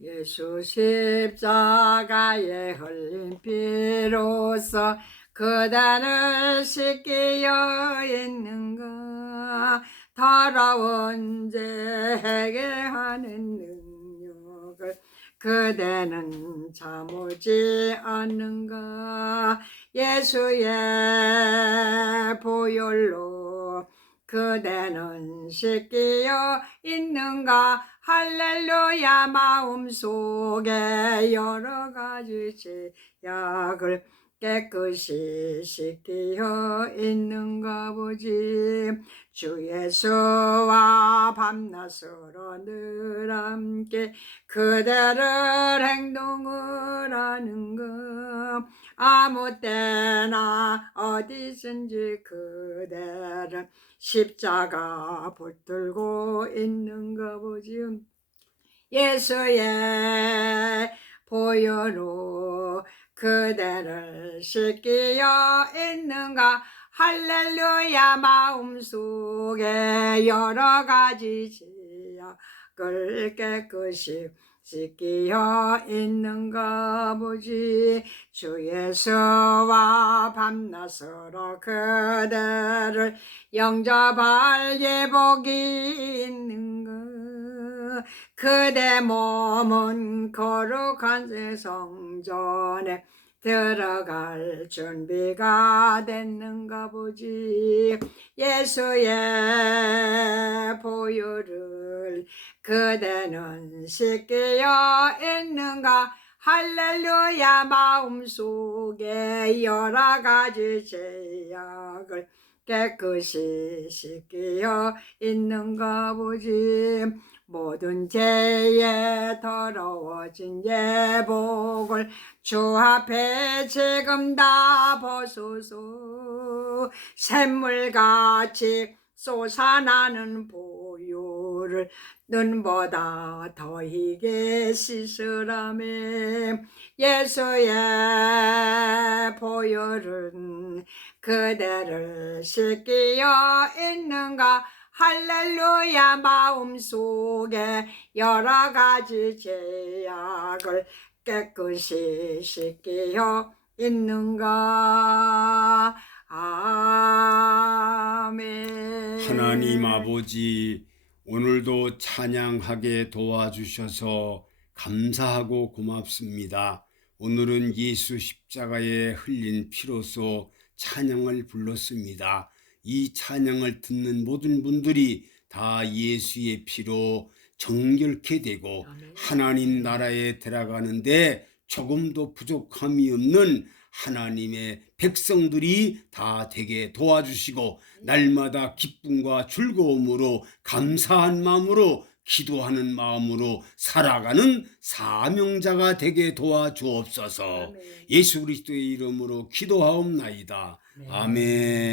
예수 십자가에 흘린 피로써 그대를 씻기어 있는가? 더러운 죄에게 하는 능력을 그대는 참지 않는가? 예수의 보혈로 그대는 씻기어 있는가? 할렐루야 마음속에 여러 가지 죄악을 깨끗이 씻기어 있는가 보지. 주 예수와 밤낮으로 늘 함께 그대를 행동을 하는가 아무 때나 어디든지 그대를 십자가 붙들고 있는가 보지. 예수의 보혈로 그대를 씻기어 있는가? 할렐루야 마음속에 여러 가지 죄악을 깨끗이 씻기어 있는가 보지? 주 예수와 밤낮으로 그대를 영접할 예복이 있는가 그대 몸은 거룩한 새 성전에 들어갈 준비가 됐는가 보지. 예수의 보혈을 그대는 씻기어 있는가? 할렐루야 마음속에 여러 가지 죄악을 깨끗이 씻기어 있는가 보지. 모든 죄에 더러워진 예복을 주 앞에 지금 다 벗소서 샘물같이 솟아나는 보혈을 눈보다 더 희게 씻으라며 예수의 보혈은 그대를 씻기어 있는가? 할렐루야 마음속에 여러 가지 죄악을 깨끗이 씻기어 있는가? 아멘. 하나님 아버지, 오늘도 찬양하게 도와주셔서 감사하고 고맙습니다. 오늘은 예수 십자가에 흘린 피로써 찬양을 불렀습니다. 이 찬양을 듣는 모든 분들이 다 예수의 피로 정결케 되고. 하나님 나라에 들어가는데 조금도 부족함이 없는 하나님의 백성들이 다 되게 도와주시고 날마다 기쁨과 즐거움으로 감사한 마음으로 기도하는 마음으로 살아가는 사명자가 되게 도와주옵소서. 아멘. 예수 그리스도의 이름으로 기도하옵나이다. 네. 아멘.